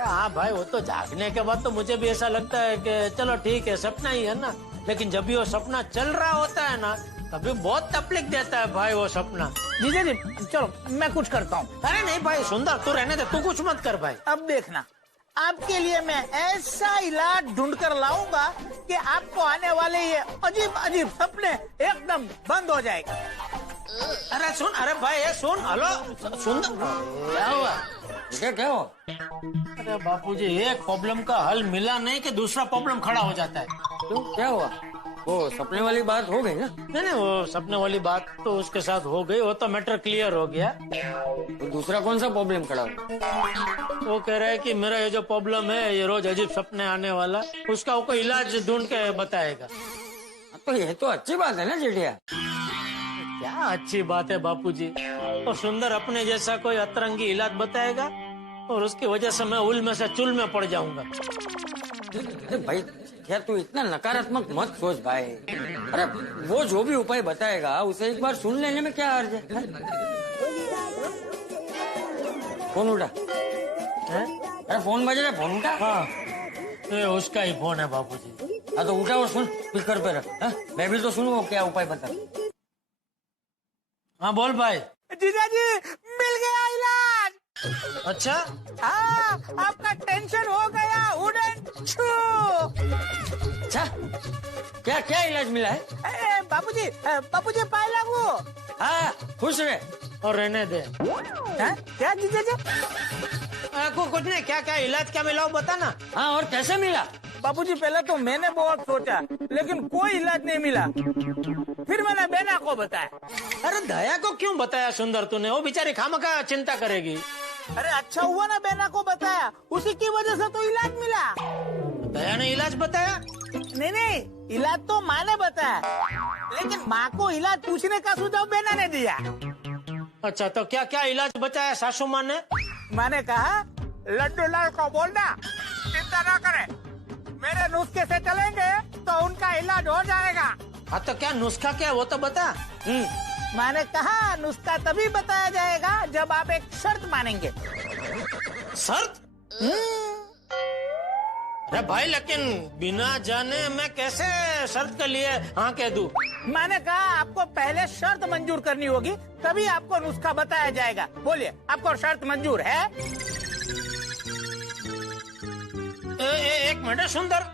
हाँ भाई, वो तो जागने के बाद तो मुझे भी ऐसा लगता है कि चलो ठीक है, सपना ही है ना। लेकिन जब भी वो सपना चल रहा होता है ना, तभी बहुत तकलीफ देता है भाई वो सपना। जीजा जी चलो मैं कुछ करता हूँ। अरे नहीं भाई सुंदर, तू रहने दे, तू कुछ मत कर भाई। अब देखना, आपके लिए मैं ऐसा इलाज ढूंढ कर लाऊंगा कि आपको आने वाले ये अजीब अजीब सपने एकदम बंद हो जाएगा। अरे सुन, अरे भाई ये सुन, हेलो सुंदर, क्या हुआ? क्या हो? अरे बापूजी, एक प्रॉब्लम का हल मिला नहीं कि दूसरा प्रॉब्लम खड़ा हो जाता है। क्यों, क्या हुआ? वो सपने वाली बात हो गई ना? नहीं, वो सपने वाली बात तो उसके साथ हो गई, वो तो मैटर क्लियर हो गया। तो दूसरा कौन सा प्रॉब्लम खड़ा हो? वो कह रहा है कि मेरा ये जो प्रॉब्लम है, ये रोज अजीब सपने आने वाला, उसका वो कोई इलाज ढूंढ के बताएगा। तो ये तो अच्छी बात है ना जेठिया। क्या अच्छी बात है बापूजी, तो सुंदर अपने जैसा कोई अतरंगी इलाज बताएगा और उसकी वजह से मैं उल में से चुल में पड़ जाऊंगा। अरे भाई क्या तू इतना नकारात्मक मत सोच भाई। अरे वो जो भी उपाय बताएगा उसे एक बार सुन लेने में क्या हर्ज है? फोन उठा। अरे फोन बज रहा है, फोन उठा। हाँ, ये उसका ही फोन है बापूजी। हाँ तो उठा और सुन, स्पीकर पे रख। मैं भी तो सुनू वो क्या उपाय बता। हाँ बोल भाई। जीजा जी मिल गया इलाज। अच्छा, हाँ आपका टेंशन हो गया उड़न छू। अच्छा क्या क्या इलाज मिला है? बापूजी बापूजी पाए लागू। हाँ खुश रहे और रहने दे। क्या जीजा जी? कुछ नहीं, क्या क्या इलाज क्या मिला वो बता ना। हाँ और कैसे मिला? बापूजी पहले तो मैंने बहुत सोचा लेकिन कोई इलाज नहीं मिला, फिर मैंने बेना को बताया। अरे दया को क्यों बताया सुंदर तूने? वो बेचारी खामखा चिंता करेगी। अरे अच्छा हुआ ना बेना को बताया, उसी की वजह से तो इलाज मिला। दया ने इलाज बताया? नहीं, इलाज तो माँ ने बताया, लेकिन माँ को इलाज पूछने का सुझाव बेना ने दिया। अच्छा, तो क्या क्या इलाज बताया सासू माँ ने? माँ ने कहा लड्डू लाल को बोलना चिंता ना करे, मेरे नुस्खे से चलेंगे तो उनका इलाज हो जाएगा। हाँ तो क्या नुस्खा क्या वो तो बता। माँ ने कहा नुस्खा तभी बताया जाएगा जब आप एक शर्त मानेंगे। शर्त? अरे भाई लेकिन बिना जाने मैं कैसे शर्त के लिए हाँ कह दूं? माँ ने कहा आपको पहले शर्त मंजूर करनी होगी, तभी आपको नुस्खा बताया जाएगा। बोलिए आपको शर्त मंजूर है? एक मिनट सुंदर,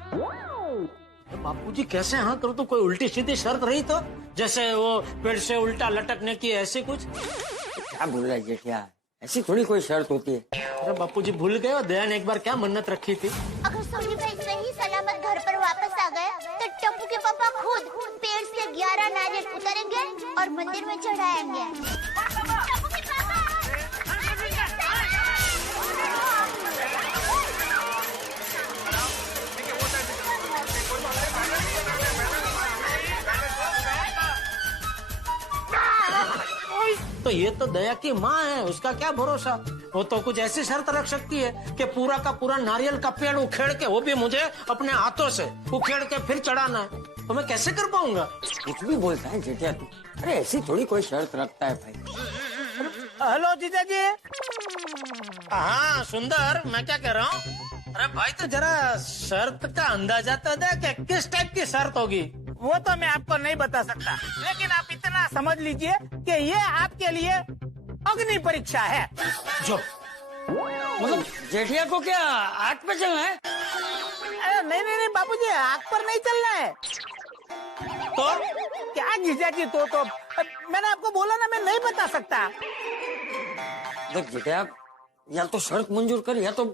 बापूजी कैसे हाँ करूँ? तो कोई उल्टी सीधी शर्त रही तो, जैसे वो पेड़ से उल्टा लटकने की, ऐसी कुछ? क्या बोल रहा है जेठिया, ऐसी थोड़ी कोई शर्त होती है। अरे बापूजी भूल गए, दया ने एक बार क्या मन्नत रखी थी? अगर सोनी भाई सही सलामत घर पर वापस आ गए तो टप्पू के पापा खुद पेड़ से 11 नारियल उतारेंगे और मंदिर में चढ़ाएंगे। टप्पू के पापा! तो ये तो दया की माँ है, उसका क्या भरोसा? वो तो कुछ ऐसी शर्त रख सकती है कि पूरा का पूरा नारियल का पेड़ उखेड़ के, वो भी मुझे अपने हाथों से उखेड़ के फिर चढ़ाना है, तो मैं कैसे कर पाऊंगा? कुछ भी बोलता है जेठिया तू। अरे ऐसी थोड़ी कोई शर्त रखता है भाई। हेलो जीजा जी। हाँ सुंदर, मैं क्या कह रहा हूँ? अरे भाई तो जरा शर्त का अंदाजा तो दे कि किस टाइप की शर्त होगी। वो तो मैं आपको नहीं बता सकता, लेकिन आप इतना समझ लीजिए कि ये आपके लिए अग्नि परीक्षा है। जो मतलब जेठिया को क्या आग पे चलना है? अरे नहीं बाबूजी, आग पर नहीं चलना है। तो क्या जीजा जी, तो मैंने आपको बोला ना, मैं नहीं बता सकता। देख जेठिया, या तो शर्त मंजूर कर या तो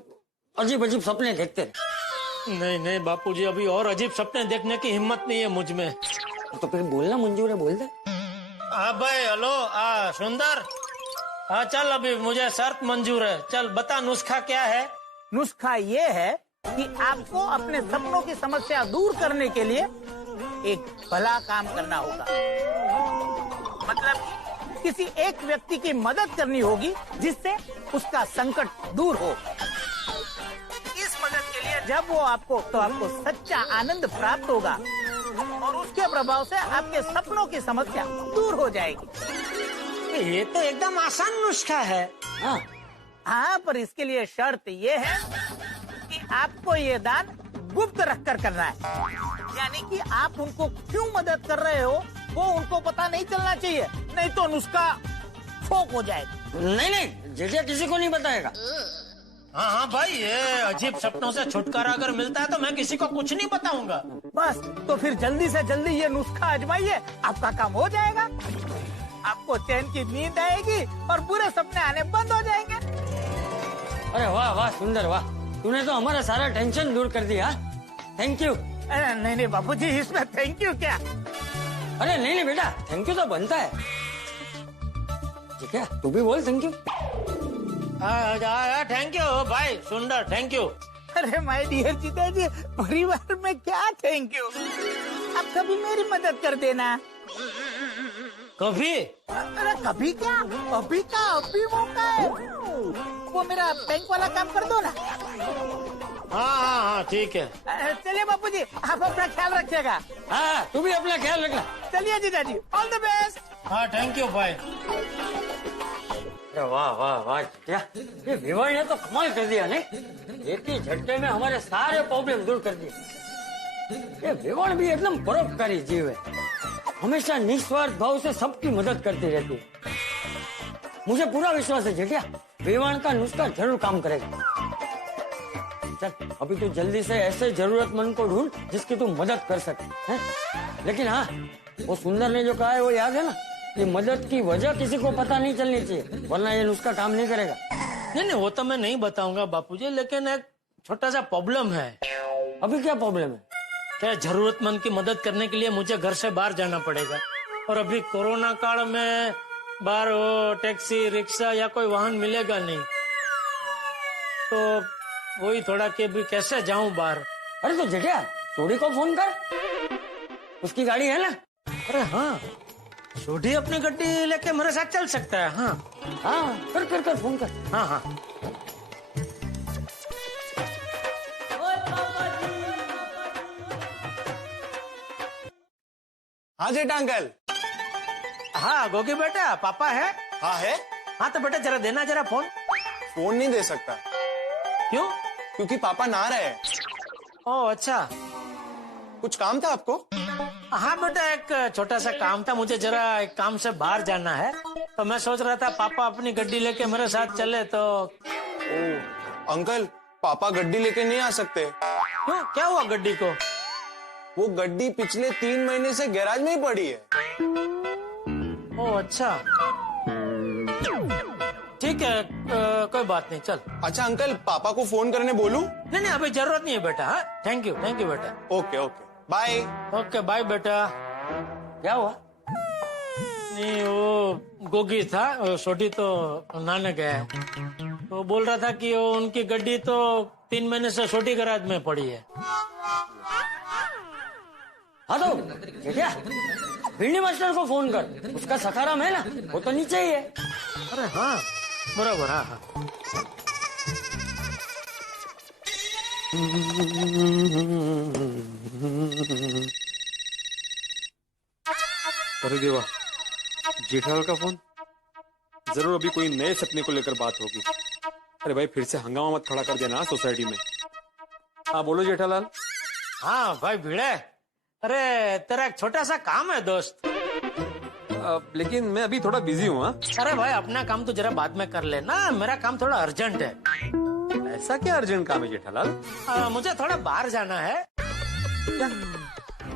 अजीब अजीब सपने देखते रहे। नहीं बापूजी, अभी और अजीब सपने देखने की हिम्मत नहीं है मुझ में। तो फिर बोलना मंजूर है, बोल दे। हाँ भाई, हेलो सुंदर, हाँ चल, अभी मुझे शर्त मंजूर है, चल बता नुस्खा क्या है? नुस्खा ये है कि आपको अपने सपनों की समस्या दूर करने के लिए एक भला काम करना होगा। मतलब किसी एक व्यक्ति की मदद करनी होगी जिससे उसका संकट दूर हो। इस मदद के लिए जब वो आपको सच्चा आनंद प्राप्त होगा और उसके प्रभाव से आपके सपनों की समस्या दूर हो जाएगी। ये तो एकदम आसान नुस्खा है। हाँ हाँ, पर इसके लिए शर्त ये है कि आपको ये दान गुप्त रखकर करना है। यानी कि आप उनको क्यों मदद कर रहे हो वो उनको पता नहीं चलना चाहिए, नहीं तो नुस्खा फोक हो जाएगा। नहीं जेठिया किसी को नहीं बताएगा। हाँ हाँ भाई, ये अजीब सपनों से छुटकारा अगर मिलता है तो मैं किसी को कुछ नहीं बताऊंगा। बस तो फिर जल्दी से जल्दी ये नुस्खा आजमाइए, आपका काम हो जाएगा। आपको चैन की नींद आएगी और बुरे सपने आने बंद हो जाएंगे। अरे वाह वाह सुंदर वाह, तूने तो हमारा सारा टेंशन दूर कर दिया। Thank you. नहीं बाबूजी, इसमें थैंक यू क्या? अरे नहीं बेटा, थैंक यू तो बनता है। ठीक है, तू भी बोल थैंक यू। थैंक यू भाई सुंदर, थैंक यू। अरे माय डियर जीता जी, परिवार में क्या थैंक यू? आप कभी मेरी मदद कर देना। कभी? अरे कभी क्या, अभी का अभी मौका है। वो मेरा बैंक वाला काम कर दो ना। हाँ ठीक है। चलिए बापूजी, आप अपना ख्याल रखिएगा। हाँ तू भी अपना ख्याल रखना। चलिए जीजा जी, ऑल द बेस्ट। हाँ थैंक यू भाई। अरे वाह वाह वाह क्या, ये विवाह ने तो कमाल कर दिया नहीं? एक ही झटके में हमारे सारे प्रॉब्लम दूर कर दिए। ये विवाह भी एकदम परोपकारी जीव है, हमेशा निस्वार्थ भाव से सबकी मदद करती रहती है। मुझे पूरा विश्वास है जेठिया, विवाह का नुस्खा जरूर काम करेगा। चल अभी तू जल्दी से ऐसे जरूरतमंद को ढूंढ जिसकी तू मदद कर सके, हैं? लेकिन हाँ, वो सुंदर ने जो कहा है वो याद है ना, ये मदद की वजह किसी को पता नहीं चलनी चाहिए, वरना ये नुस्खा काम नहीं करेगा। नहीं वो तो मैं नहीं बताऊंगा बापूजी, लेकिन एक छोटा सा प्रॉब्लम है। अभी क्या प्रॉब्लम है? क्या जरूरतमंद की मदद करने के लिए मुझे घर से बाहर जाना पड़ेगा, और अभी कोरोना काल में बाहर वो टैक्सी रिक्शा या कोई वाहन मिलेगा नहीं, तो वही थोड़ा कि भी कैसे जाऊं बाहर। अरे तो जेठिया सोडी को फोन कर, उसकी गाड़ी है ना। अरे हाँ, सोडी अपनी गड्डी लेके मेरे साथ चल सकता है। हाँ हाँ कर फोन कर। हाँ हाँ हाँ जेठा अंकल। हाँ गोगी बेटा, पापा है? हाँ है। हाँ तो बेटा जरा देना जरा फोन। फोन नहीं दे सकता। क्यों? क्योंकि पापा नहा रहे हैं। ओह अच्छा। कुछ काम था आपको? हाँ बेटा, एक छोटा सा काम था, मुझे जरा एक काम से बाहर जाना है, तो मैं सोच रहा था पापा अपनी गड्डी लेके मेरे साथ चले तो। ओह अंकल, पापा गड्डी लेके नहीं आ सकते। क्यों, क्या हुआ गड्डी को? वो गड्डी पिछले 3 महीने से गैराज में ही पड़ी है। ओह अच्छा, ठीक है, कोई बात नहीं, चल। अच्छा अंकल, पापा को फोन करने बोलूं? नहीं अभी जरूरत नहीं है बेटा। हाँ थैंक यू बेटा। Okay bye. ओके बाय बेटा। क्या हुआ? नहीं वो गोगी था, छोटी तो नहाने गया है, तो बोल रहा था कि वो उनकी गड्डी तो 3 महीने से छोटी गैराज में पड़ी है। हाँ तो जेठिया भिंडी मास्टर को फोन कर, उसका सखाराम है ना, वो तो नीचे ही है। अरे हाँ बराबर। हाँ अरे देवा, जेठालाल का फोन। जरूर अभी कोई नए सपने को लेकर बात होगी। अरे भाई फिर से हंगामा मत खड़ा कर देना सोसाइटी में। हाँ बोलो जेठालाल। हाँ भाई भिड़े, अरे तेरा एक छोटा सा काम है दोस्त। लेकिन मैं अभी थोड़ा बिजी हूँ। अरे भाई अपना काम तो जरा बाद में कर लेना, मेरा काम थोड़ा अर्जेंट है। ऐसा क्या अर्जेंट काम है जेठालाल? मुझे थोड़ा बाहर जाना है। क्या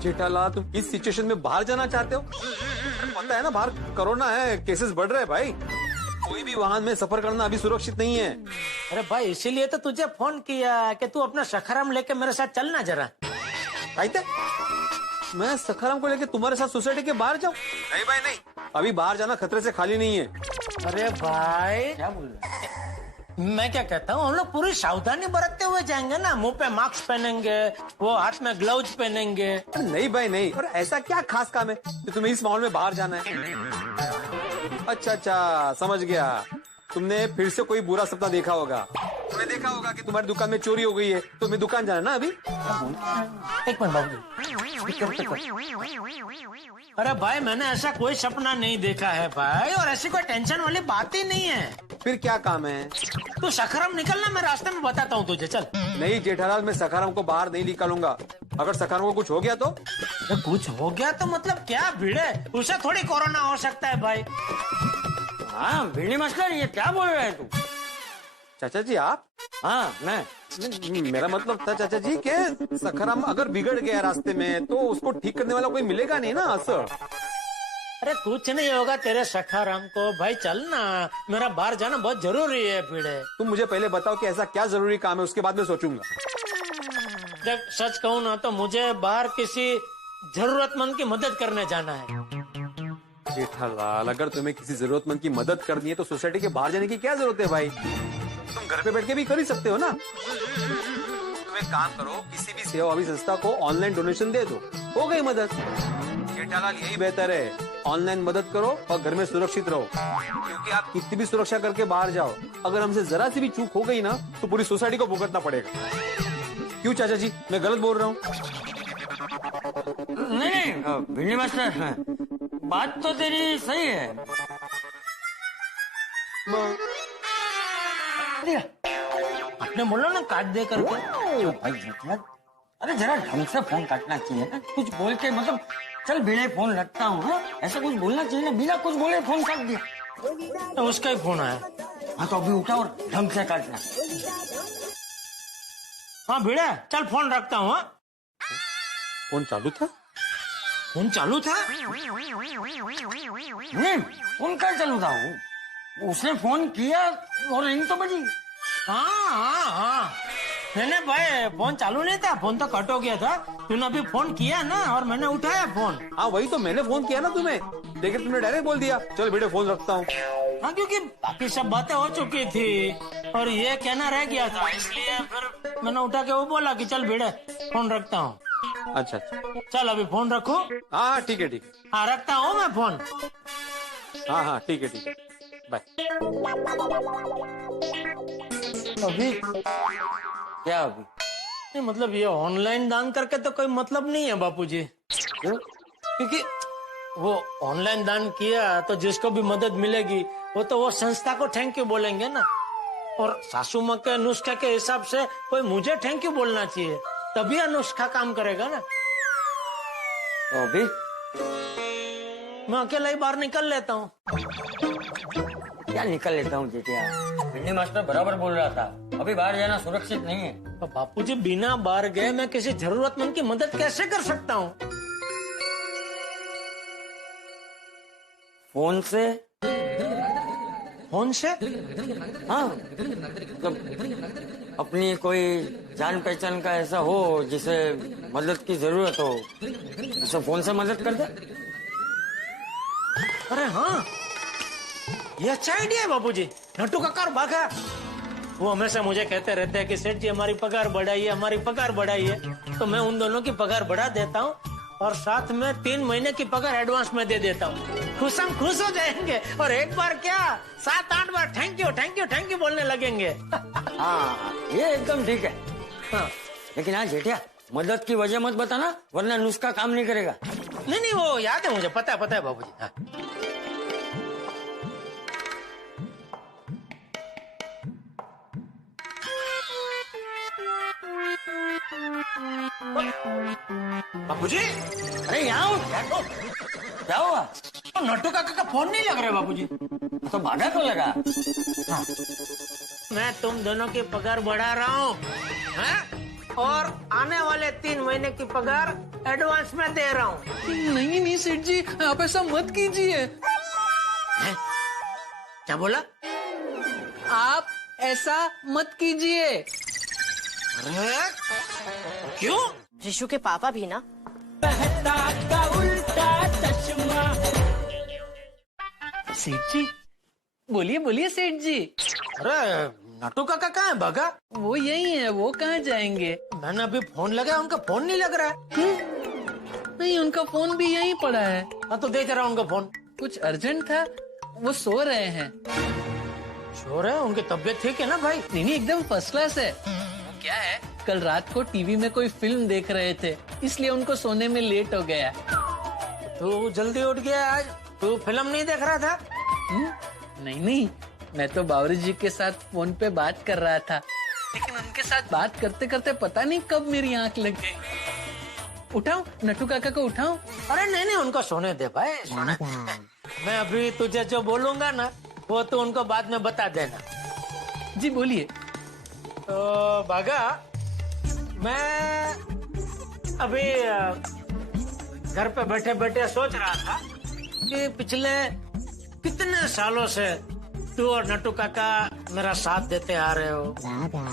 जेठालाल, तुम किस सिचुएशन में बाहर जाना चाहते हो? पता है ना बाहर कोरोना है, केसेस बढ़ रहे हैं भाई। कोई भी वाहन में सफर करना अभी सुरक्षित नहीं है। अरे भाई इसीलिए तो तुझे फोन किया कि तू अपना सखाराम लेके मेरे साथ चलना जरा। आइते मैं सखाराम को लेके तुम्हारे साथ सोसाइटी के बाहर जाऊं? नहीं भाई नहीं, अभी बाहर जाना खतरे से खाली नहीं है। अरे भाई क्या बोल रहे हैं? मैं क्या कहता हूँ, हम लोग पूरी सावधानी बरतते हुए जाएंगे ना, मुंह पे मास्क पहनेंगे, वो हाथ में ग्लव्स पहनेंगे। नहीं भाई नहीं, और ऐसा क्या खास काम है कि तुम्हें इस माहौल में बाहर जाना है? अच्छा समझ गया, तुमने फिर से कोई बुरा सपना देखा होगा। तुमने देखा होगा कि तुम्हारी दुकान में चोरी हो गई है, तो मैं दुकान जाना ना अभी। एक मिनट बाबूजी। अरे भाई मैंने ऐसा कोई सपना नहीं देखा है भाई, और ऐसी कोई टेंशन वाली बात ही नहीं है। फिर क्या काम है? तू सखरम निकलना, मैं रास्ते में बताता हूँ तुझे, चल। नहीं जेठालाल, मैं सखाराम को बाहर नहीं निकालूंगा। अगर सखाराम को कुछ हो गया तो? अरे कुछ हो गया तो मतलब क्या भिड़े, उसे थोड़ी कोरोना हो सकता है भाई। हाँ भिंडी मास्टर, ये क्या बोल रहा है तू? चाचा जी आप? हाँ मैं। मेरा मतलब था चाचा जी कि सखाराम अगर बिगड़ गया रास्ते में तो उसको ठीक करने वाला कोई मिलेगा नहीं ना सर। अरे कुछ नहीं होगा तेरे सखाराम को भाई, चल ना, मेरा बाहर जाना बहुत जरूरी है भिड़े। तुम मुझे पहले बताओ कि ऐसा क्या जरूरी काम है, उसके बाद में सोचूंगा। देख सच कहूँ ना तो मुझे बाहर किसी जरूरतमंद की मदद करने जाना है। जेठालाल, अगर तुम्हें किसी जरूरतमंद की मदद करनी है तो सोसाइटी के बाहर जाने की क्या जरूरत है भाई? तुम घर पे बैठ के भी कर ही सकते हो ना। तुम एक काम करो, किसी भी सेवाभावी संस्था को ऑनलाइन डोनेशन दे दो, हो गई मदद। जेठालाल यही बेहतर है, ऑनलाइन मदद करो और घर में सुरक्षित रहो, क्योंकि आप कितनी भी सुरक्षा करके बाहर जाओ, अगर हमसे जरा सी भी चूक हो गई ना तो पूरी सोसाइटी को भुगतना पड़ेगा। क्यों चाचा जी, मैं गलत बोल रहा हूँ? नहीं भिंडी मास्टर, बात तो तेरी सही है। आपने बोला ना काट दे करके। भाई जेठा, अरे जरा ढंग से फोन काटना चाहिए ना, कुछ बोल के मतलब चल भिड़े फोन रखता हूँ। हाँ? ऐसा कुछ बोलना चाहिए ना, बिना कुछ बोले फोन काट दिया। तो उसका ही फोन आया। हाँ तो अभी उठा और ढंग से काटना। हाँ भिड़े चल फोन रखता हूँ। फोन चालू था? फोन चालू था? नहीं फोन कर चालू था, उसने फोन किया और रिंग तो बजी। हाँ मैंने भाई फोन चालू नहीं था, फोन तो कट हो गया था। तूने अभी फोन किया ना और मैंने उठाया फोन। हाँ वही तो मैंने फोन किया ना तुम्हें, लेकिन तुमने डायरेक्ट बोल दिया चल बेटे फोन रखता हूँ। हाँ क्योंकि बाकी सब बातें हो चुकी थी और ये कहना रह गया था, इसलिए फिर मैंने उठा के वो बोला कि चल भिड़े फोन रखता हूँ। अच्छा अच्छा, चल अभी फोन रखो। हाँ ठीक है। हाँ रखता हूँ मैं फोन। हाँ ठीक है, बाय। अभी क्या अभी? नहीं मतलब ये ऑनलाइन दान करके तो कोई मतलब नहीं है बापूजी। क्यों? क्योंकि वो ऑनलाइन दान किया तो जिसको भी मदद मिलेगी वो संस्था को थैंक यू बोलेंगे ना, और सासू माँ के नुस्खे के हिसाब से कोई मुझे थैंक यू बोलना चाहिए, तभी अनुष्का काम करेगा ना। तो अभी मैं अकेला ही बाहर निकल लेता हूँ। क्या निकल लेता हूँ जेठिया, भिंडी मास्टर बराबर बोल रहा था, अभी बाहर जाना सुरक्षित नहीं है। तो बापूजी बिना बाहर गए मैं किसी जरूरतमंद की मदद कैसे कर सकता हूँ? फोन से? फोन से? हाँ मतलब अपनी कोई जान पहचान का ऐसा हो जिसे मदद की जरूरत हो, उसे फोन से मदद कर दे। अरे हाँ ये अच्छा आइडिया है बाबूजी। नट्टू काका और बाघा वो हमेशा मुझे कहते रहते हैं कि सेठ जी हमारी पगार बढ़ाइए, हमारी पगार बढ़ाइए, तो मैं उन दोनों की पगार बढ़ा देता हूँ और साथ में 3 महीने की पगार एडवांस में दे देता हूँ। खुश हम खुश हो जाएंगे और एक बार क्या 7-8 बार थैंक यू बोलने लगेंगे। हाँ ये एकदम ठीक है। हाँ लेकिन हाँ जेठिया, मदद की वजह मत बताना वरना नुस्खा काम नहीं करेगा। नहीं वो याद है मुझे, पता है बाबूजी। हाँ। बाबूजी अरे यहाँ क्या हुआ? तो नट्टू काका का फोन नहीं लग रहा है बाबूजी। तो भागा को लगा। हाँ। मैं तुम दोनों की पगार बढ़ा रहा हूँ और आने वाले 3 महीने की पगार एडवांस में दे रहा हूँ। नहीं सेठ जी, आप ऐसा मत कीजिए। क्या बोला? आप ऐसा मत कीजिए। अरे क्यों? ऋषु के पापा भी ना। सेठ जी बोलिए सेठ जी। अरे नट्टू काका कहाँ है भागा? वो यही है, वो कहाँ जाएंगे? मैंने अभी फोन लगाया, उनका फोन नहीं लग रहा है। नहीं उनका फोन भी यहीं पड़ा है। हाँ तो दे जरा उनका फोन। कुछ अर्जेंट था, वो सो रहे हैं। श्योर है उनकी तबीयत ठीक है ना भाई? नहीं नहीं, एकदम फर्स्ट क्लास है। क्या है, कल रात को टीवी में कोई फिल्म देख रहे थे, इसलिए उनको सोने में लेट हो गया। तू जल्दी उठ गया आज, तू फिल्म नहीं देख रहा था? नहीं नहीं, मैं तो बावरी जी के साथ फोन पे बात कर रहा था, लेकिन उनके साथ बात करते करते पता नहीं कब मेरी आंख लग गई। उठाऊं नट्टू काका को, उठाऊं? अरे नहीं नहीं, उनको सोने दे भाई, सोने दे। मैं अभी तुझे जो बोलूंगा ना वो तो उनको बाद में बता देना। जी बोलिए। तो बागा, मैं अभी घर पे बैठे बैठे सोच रहा था कि पिछले कितने सालों से तू और नट्टू काका मेरा साथ देते आ रहे हो।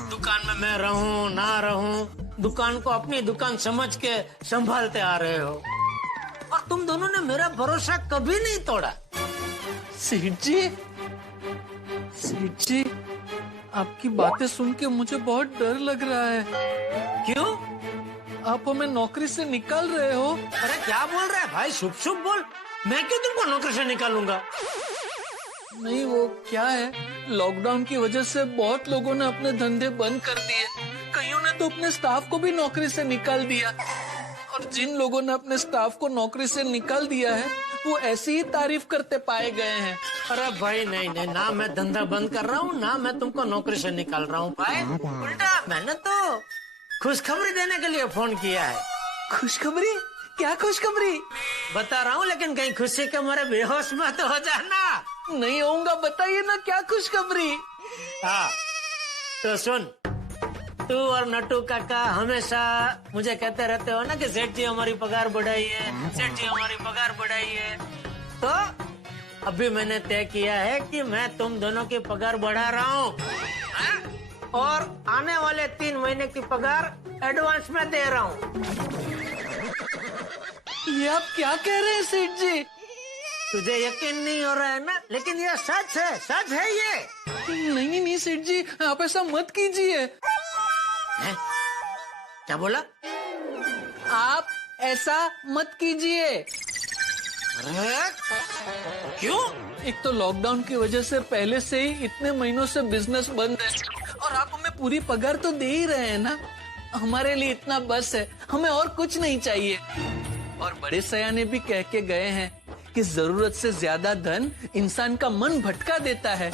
दुकान में मैं रहूं ना रहूं, दुकान को अपनी दुकान समझ के संभालते आ रहे हो, और तुम दोनों ने मेरा भरोसा कभी नहीं तोड़ा। सेठ जी, आपकी बातें सुन के मुझे बहुत डर लग रहा है। क्यों? आप हमें नौकरी से निकाल रहे हो? अरे क्या बोल रहा है भाई, शुभ शुभ बोल। मैं क्यों तुमको नौकरी से निकालूंगा? नहीं, वो क्या है, लॉकडाउन की वजह से बहुत लोगों ने अपने धंधे बंद कर दिए, कईयों ने तो अपने स्टाफ को भी नौकरी से निकाल दिया, और जिन लोगों ने अपने स्टाफ को नौकरी से निकाल दिया है वो ऐसी ही तारीफ करते पाए गए हैं। अरे भाई नहीं नहीं, ना मैं धंधा बंद कर रहा हूँ, ना मैं तुमको नौकरी से निकाल रहा हूँ भाई। उल्टा मैंने तो खुशखबरी देने के लिए फोन किया है। खुशखबरी? क्या खुशखबरी? बता रहा हूँ, लेकिन कहीं खुशी के मारे बेहोश मत हो जाना। नहीं होऊंगा, बताइए ना क्या खुशखबरी। हाँ तो सुन, तू और नट्टू काका हमेशा मुझे कहते रहते हो ना कि सेठ जी हमारी पगार बढ़ाइए, सेठ जी हमारी पगार बढ़ाइए। तो अभी मैंने तय किया है कि मैं तुम दोनों की पगार बढ़ा रहा हूँ, और आने वाले 3 महीने की पगार एडवांस में दे रहा हूँ। ये आप क्या कह रहे हैं सेठ जी? तुझे यकीन नहीं हो रहा है ना, लेकिन ये सच है, सच है ये। नहीं नहीं सेठ जी, आप ऐसा मत कीजिए। है? क्या बोला? आप ऐसा मत कीजिए। अरे क्यों? एक तो लॉकडाउन की वजह से पहले से ही इतने महीनों से बिजनेस बंद है, और आप हमें पूरी पगार तो दे ही रहे हैं ना। हमारे लिए इतना बस है, हमें और कुछ नहीं चाहिए। और बड़े सयाने भी कह के गए हैं कि जरूरत से ज्यादा धन इंसान का मन भटका देता है।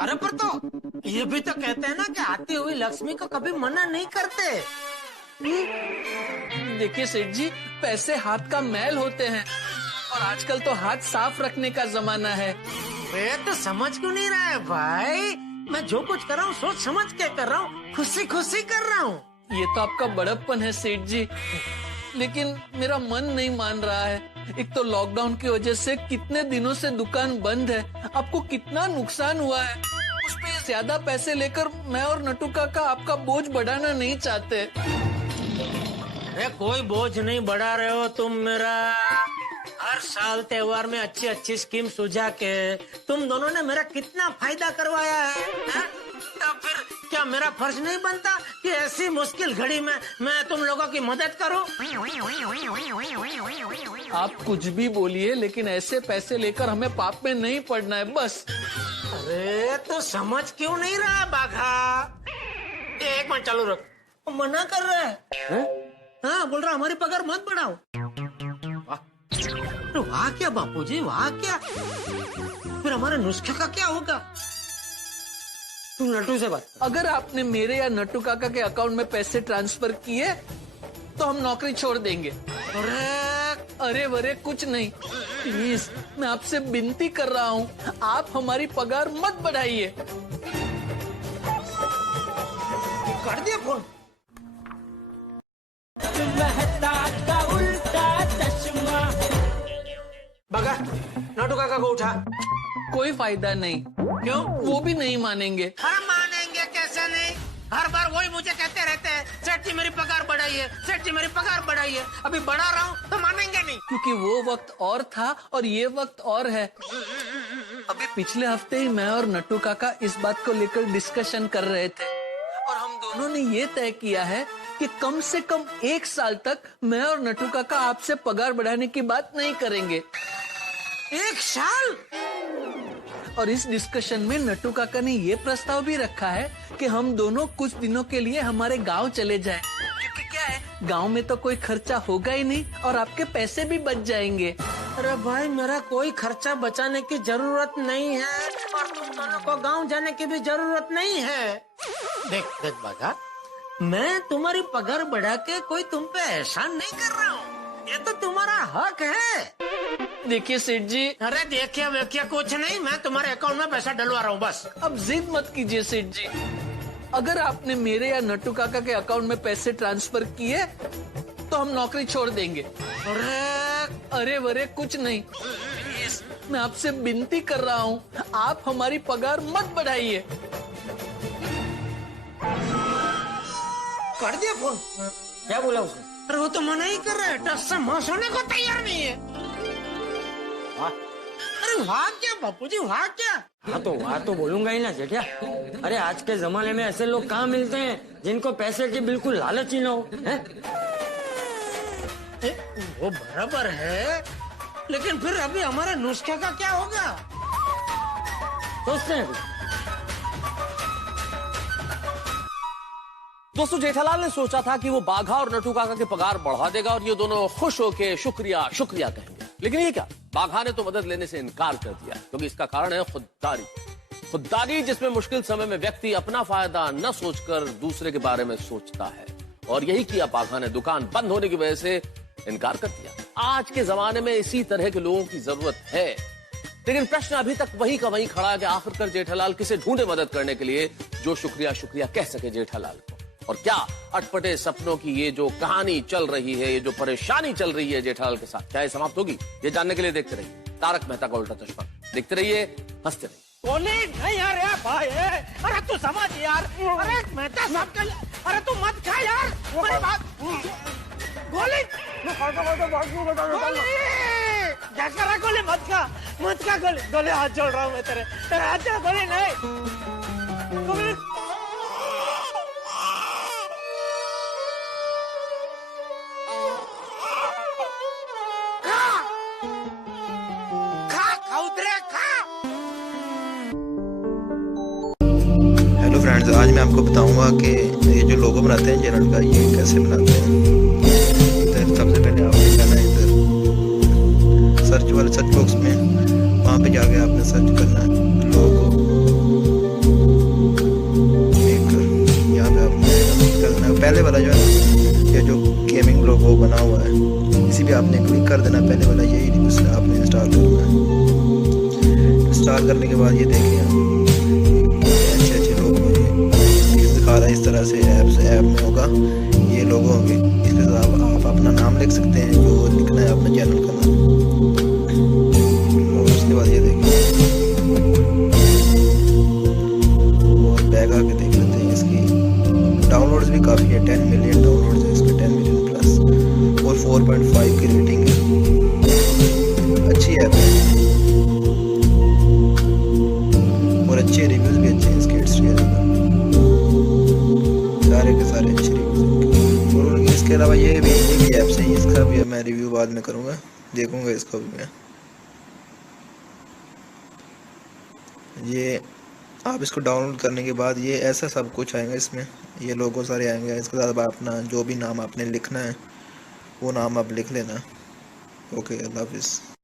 अरे पर तो ये भी तो कहते हैं ना कि आती हुई लक्ष्मी को कभी मना नहीं करते। देखिए सेठ जी, पैसे हाथ का मैल होते हैं, और आजकल तो हाथ साफ रखने का जमाना है। वे तो समझ क्यों नहीं रहा है भाई? मैं जो कुछ कर रहा हूँ सोच समझ के कर रहा हूँ, खुशी खुशी कर रहा हूँ। ये तो आपका बड़प्पन है सेठ जी, लेकिन मेरा मन नहीं मान रहा है। एक तो लॉकडाउन की वजह से कितने दिनों से दुकान बंद है, आपको कितना नुकसान हुआ है। उस पे ज्यादा पैसे लेकर मैं और नट्टू काका आपका बोझ बढ़ाना नहीं चाहते। अरे कोई बोझ नहीं बढ़ा रहे हो तुम मेरा। हर साल त्योहार में अच्छी अच्छी स्कीम सुझा के तुम दोनों ने मेरा कितना फायदा करवाया है, तो फिर क्या मेरा फर्ज नहीं बनता कि ऐसी मुश्किल घड़ी में मैं तुम लोगों की मदद करूं? आप कुछ भी बोलिए, लेकिन ऐसे पैसे लेकर हमें पाप में नहीं पड़ना है, बस। अरे तो समझ क्यों नहीं रहा बाघा? एक मिनट चालू रख। वो मना कर रहा है? हाँ बोल रहा हमारी पगार मत बढ़ाओ। तो वाह क्या बापूजी, वाह क्या? फिर हमारे नुस्खे का क्या होगा? तुम नट्टू से बात। अगर आपने मेरे या नट्टू काका के अकाउंट में पैसे ट्रांसफर किए तो हम नौकरी छोड़ देंगे। अरे वरे कुछ नहीं, प्लीज मैं आपसे विनती कर रहा हूँ, आप हमारी पगार मत बढ़ाइए। कर दिया फोन। बगा नट्टू काका को उठा। कोई फायदा नहीं। क्यों? वो भी नहीं मानेंगे। अरे मानेंगे कैसे नहीं? हर बार वही मुझे कहते रहते हैं, सेठ जी मेरी पगार बढ़ाइए, सेठ जी मेरी पगार बढ़ाइए। अभी बढ़ा रहा हूँ तो मानेंगे नहीं। क्योंकि वो वक्त और था और ये वक्त और है। अभी पिछले हफ्ते ही मैं और नट्टू काका इस बात को लेकर डिस्कशन कर रहे थे, और हम दोनों ने ये तय किया है कि कम से कम 1 साल तक मैं और नट्टू काका आपसे पगार बढ़ाने की बात नहीं करेंगे। 1 साल? और इस डिस्कशन में नट्टू काका ने ये प्रस्ताव भी रखा है कि हम दोनों कुछ दिनों के लिए हमारे गांव चले जाएं। क्योंकि क्या है, गांव में तो कोई खर्चा होगा ही नहीं और आपके पैसे भी बच जाएंगे। अरे भाई, मेरा कोई खर्चा बचाने की जरूरत नहीं है और तुम दोनों को गांव जाने की भी जरूरत नहीं है। देख देख बागा, मैं तुम्हारी पगार बढ़ा के कोई तुम पे एहसान नहीं कर रहा हूँ, ये तो तुम्हारा हक है। देखिए सेठ जी, अरे देखिए वेखिए कुछ नहीं, मैं तुम्हारे अकाउंट में पैसा डलवा रहा हूँ बस। अब जिद मत कीजिए सेठ जी। अगर आपने मेरे या नट्टू काका के अकाउंट में पैसे ट्रांसफर किए तो हम नौकरी छोड़ देंगे। अरे वरे कुछ नहीं, प्लीज मैं आपसे विनती कर रहा हूँ, आप हमारी पगार मत बढ़ाइए। कर दिया फोन? क्या बोला उसने? अरे वो तो मना ही कर रहा है, टस से मांस होने को तैयार नहीं है। अरे वाह क्या बापू जी, वाह क्या। हाँ तो बोलूंगा ही ना जेठिया। अरे आज के जमाने में ऐसे लोग कहाँ मिलते हैं जिनको पैसे की बिल्कुल लालच ही ना हो, हैं? वो बराबर है, लेकिन फिर अभी हमारे नुस्खे का क्या होगा? सोचते हैं कुछ। दोस्तों, जेठालाल ने सोचा था कि वो बाघा और नट्टू काका के पगार बढ़ा देगा और ये दोनों खुश होके शुक्रिया शुक्रिया कहेंगे। लेकिन ये क्या, बाघा ने तो मदद लेने से इनकार कर दिया क्योंकि इसका कारण है खुददारी, जिसमें मुश्किल समय में व्यक्ति अपना फायदा न सोचकर दूसरे के बारे में सोचता है। और यही किया बाघा ने, दुकान बंद होने की वजह से इनकार कर दिया। आज के जमाने में इसी तरह के लोगों की जरूरत है, लेकिन प्रश्न अभी तक वही का वही खड़ा है कि आखिरकार जेठालाल किसे ढूंढे मदद करने के लिए जो शुक्रिया शुक्रिया कह सके जेठालाल को। और क्या अटपटे सपनों की ये जो कहानी चल रही है, ये जो परेशानी चल रही है जेठालाल के साथ, क्या ये समाप्त होगी? ये जानने के लिए देखते रहिए तारक मेहता का उल्टा चश्मा। देखते रहिए, हंसते रहिए। नहीं यार भाई, अरे तू समझ यार। अरे मेहता साहब का, अरे तू मत खा यार मेरी बात। गोली क्या कर रहा? गोली मत खा गोली हाथ जोड़ रहा हूँ मैं तेरे हाथ जोड़। गोली नहीं, गोली हेलो फ्रेंड्स, आज मैं आपको बताऊंगा कि ये जो लोगो बनाते हैं चैनल का, ये कैसे बनाते हैं। इधर सबसे पहले आपने जाना है, इधर सर्च वाले सर्च बॉक्स में, वहाँ पे जाके आपने सर्च करना है लोगो। एक यहाँ पे आपने करना है पहले वाला जो है, ये जो गेमिंग लोगो बना हुआ है, इसी पे आपने क्लिक कर देना। पहले वाला यही आपने इंस्टॉल करना है। इंस्टॉल करने के बाद ये देखिए दिखा रहा है, इस तरह से ऐप में होगा, ये लोगो होंगे। इसके साथ आप अपना नाम लिख सकते हैं, जो लिखना है अपना चैनल का नाम। और उसके बाद ये देखिए, और बैग आके देख लेते हैं। इसकी डाउनलोड्स भी काफ़ी है, 10 मिलियन डाउनलोड्स है इसके, 10 मिलियन प्लस, और 4.5 की रेटिंग है। अच्छी ऐप है और अच्छे रिव्यूज़ भी अच्छे हैं इसके, सारे के सारे अच्छे रिव्यूज। और इसके अलावा ये भी ऐप्स हैं, इसका भी मैं रिव्यू बाद में करूँगा, देखूँगा इसको भी मैं। ये आप इसको डाउनलोड करने के बाद ये ऐसा सब कुछ आएगा इसमें, ये लोगो सारे आएंगे। इसके साथ अपना जो भी नाम आपने लिखना है वो नाम आप लिख लेना। ओके, अल्लाह हाफिज़।